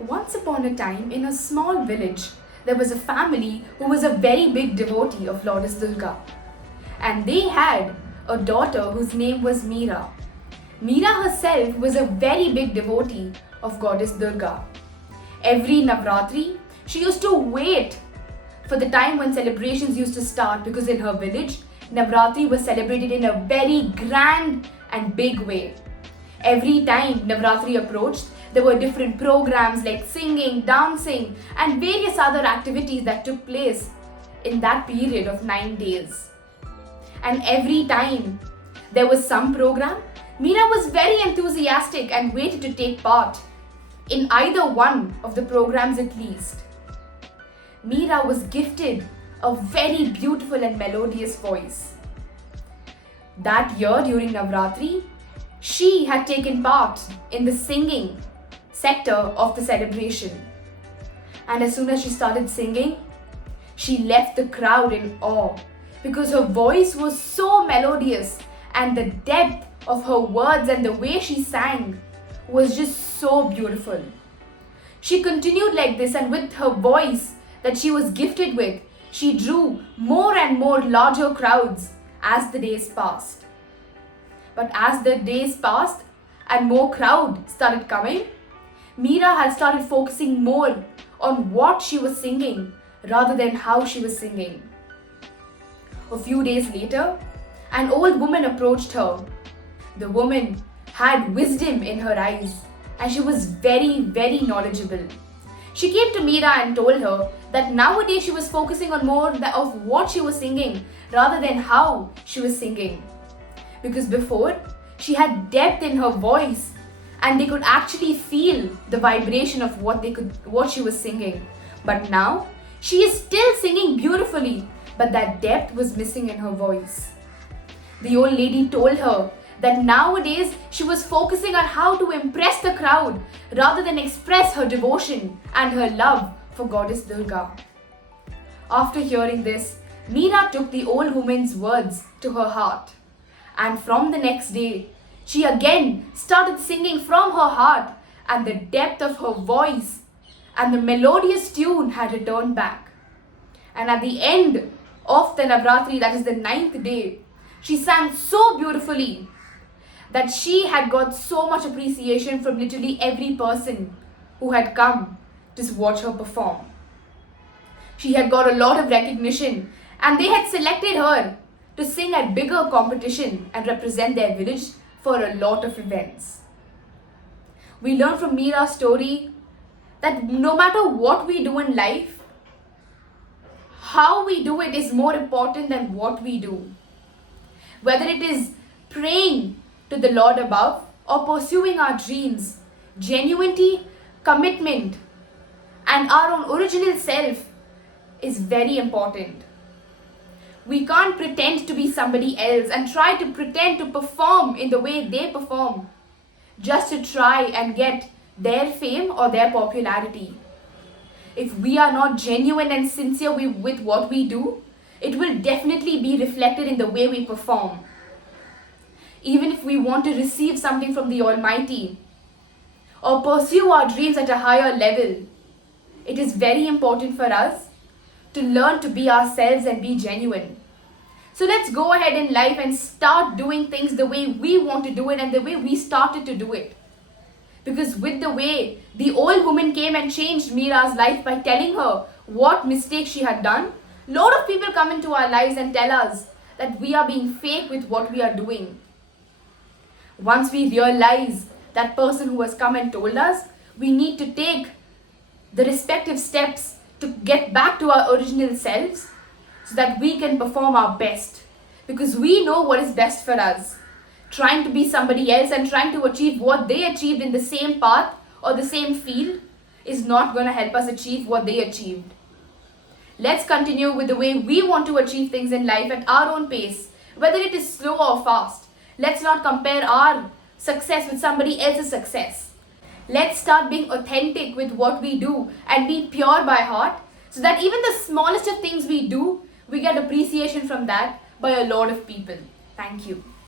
Once upon a time, in a small village, there was a family who was a very big devotee of Goddess Durga. And they had a daughter whose name was Meera. Meera herself was a very big devotee of Goddess Durga. Every Navratri, she used to wait for the time when celebrations used to start, because in her village, Navratri was celebrated in a very grand and big way. Every time Navratri approached, there were different programs like singing, dancing, and various other activities that took place in that period of 9 days. And every time there was some program, Meera was very enthusiastic and waited to take part in either one of the programs at least. Meera was gifted a very beautiful and melodious voice. That year during Navratri, she had taken part in the singing sector of the celebration. And as soon as she started singing, she left the crowd in awe because her voice was so melodious and the depth of her words and the way she sang was just so beautiful. She continued like this, and with her voice that she was gifted with, she drew more and more larger crowds as the days passed. But as the days passed and more crowd started coming, Meera had started focusing more on what she was singing rather than how she was singing. A few days later, an old woman approached her. The woman had wisdom in her eyes and she was very, very knowledgeable. She came to Meera and told her that nowadays she was focusing on more of what she was singing rather than how she was singing. Because before, she had depth in her voice and they could actually feel the vibration of what she was singing. But now, she is still singing beautifully, but that depth was missing in her voice. The old lady told her that nowadays she was focusing on how to impress the crowd rather than express her devotion and her love for Goddess Durga. After hearing this, Meera took the old woman's words to her heart. And from the next day, she again started singing from her heart, and the depth of her voice and the melodious tune had returned back. And at the end of the Navratri, that is the 9th day, she sang so beautifully that she had got so much appreciation from literally every person who had come to watch her perform. She had got a lot of recognition, and they had selected her to sing at bigger competition and represent their village for a lot of events. We learn from Meera's story that no matter what we do in life, how we do it is more important than what we do. Whether it is praying to the Lord above or pursuing our dreams, genuinity, commitment, and our own original self is very important. We can't pretend to be somebody else and try to pretend to perform in the way they perform just to try and get their fame or their popularity. If we are not genuine and sincere with what we do, it will definitely be reflected in the way we perform. Even if we want to receive something from the Almighty or pursue our dreams at a higher level, it is very important for us to learn to be ourselves and be genuine. So let's go ahead in life and start doing things the way we want to do it and the way we started to do it. Because with the way the old woman came and changed Meera's life by telling her what mistake she had done, a lot of people come into our lives and tell us that we are being fake with what we are doing. Once we realize that person who has come and told us, we need to take the respective steps to get back to our original selves so that we can perform our best. Because we know what is best for us. Trying to be somebody else and trying to achieve what they achieved in the same path or the same field is not going to help us achieve what they achieved. Let's continue with the way we want to achieve things in life at our own pace, whether it is slow or fast. Let's not compare our success with somebody else's success. Let's start being authentic with what we do and be pure by heart so that even the smallest of things we do, we get appreciation from that by a lot of people. Thank you.